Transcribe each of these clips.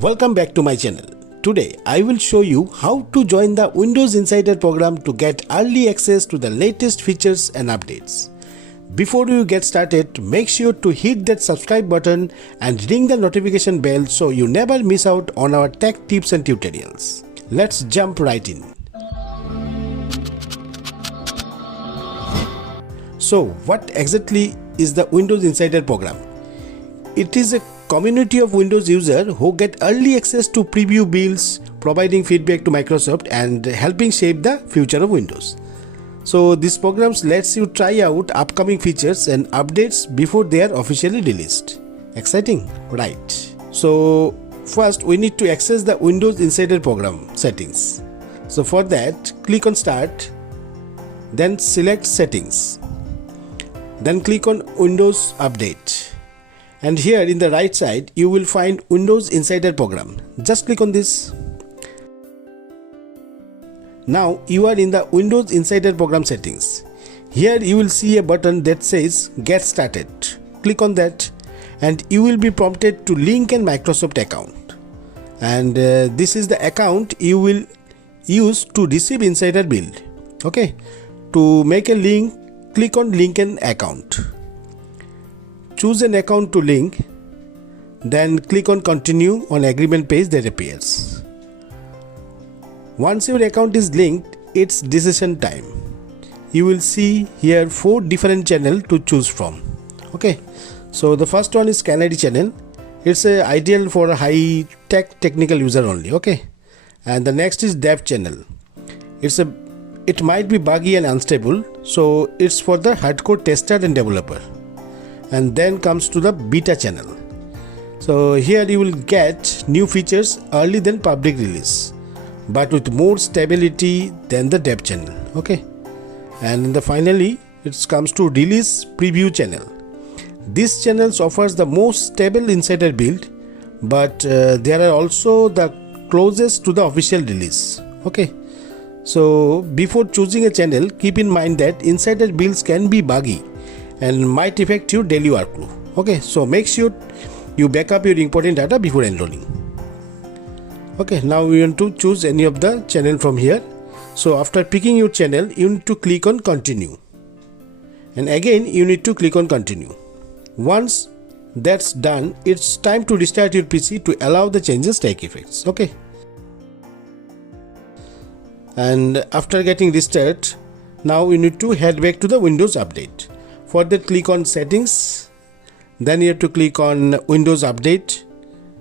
Welcome back to my channel. Today I will show you how to join the Windows Insider program to get early access to the latest features and updates. Before you get started, make sure to hit that subscribe button and ring the notification bell so you never miss out on our tech tips and tutorials. Let's jump right in. So what exactly is the Windows Insider program? It is a community of Windows users who get early access to preview builds, providing feedback to Microsoft and helping shape the future of Windows. So this program lets you try out upcoming features and updates before they are officially released. Exciting, right? So first we need to access the Windows Insider program settings. So for that, click on Start, then select Settings, then click on Windows Update. And here in the right side, you will find Windows Insider program. Just click on this. Now you are in the Windows Insider program settings. Here you will see a button that says Get Started. Click on that and you will be prompted to link a Microsoft account. And this is the account you will use to receive Insider build. Okay. To make a link, click on Link an Account. Choose an account to link, then click on Continue on agreement page that appears. Once your account is linked, it's decision time. You will see here 4 different channels to choose from. Okay, so the first one is Canary channel. It's ideal for a high tech technical user only. Okay, and the next is Dev channel. It might be buggy and unstable, so it's for the hardcore tester and developer. And then comes to the Beta channel. So here you will get new features early than public release, but with more stability than the Dev channel. Okay, and finally it comes to Release Preview channel. This channel offers the most stable Insider build, but there are also the closest to the official release. Okay, so before choosing a channel, keep in mind that Insider builds can be buggy and might affect your daily workflow. Okay, so make sure you back up your important data before enrolling. Okay, now we want to choose any of the channel from here. So after picking your channel, you need to click on Continue, and again you need to click on Continue. Once that's done, it's time to restart your PC to allow the changes take effects. Okay, and after getting restart, now you need to head back to the Windows Update. For that, click on Settings, then you have to click on Windows Update,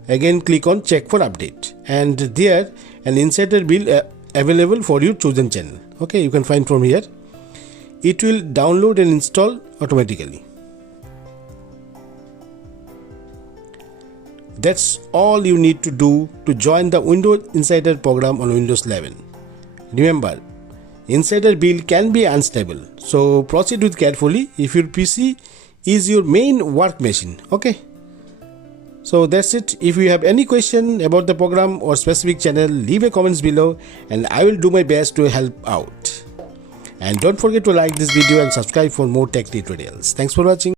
again click on Check for Update, and there an Insider build available for your chosen channel. Okay, you can find from here. It will download and install automatically. That's all you need to do to join the Windows Insider program on Windows 11. Remember, Insider build can be unstable, so proceed with carefully if your PC is your main work machine. Okay, so that's it. If you have any question about the program or specific channel, leave a comments below and I will do my best to help out. And don't forget to like this video and subscribe for more tech tutorials. Thanks for watching.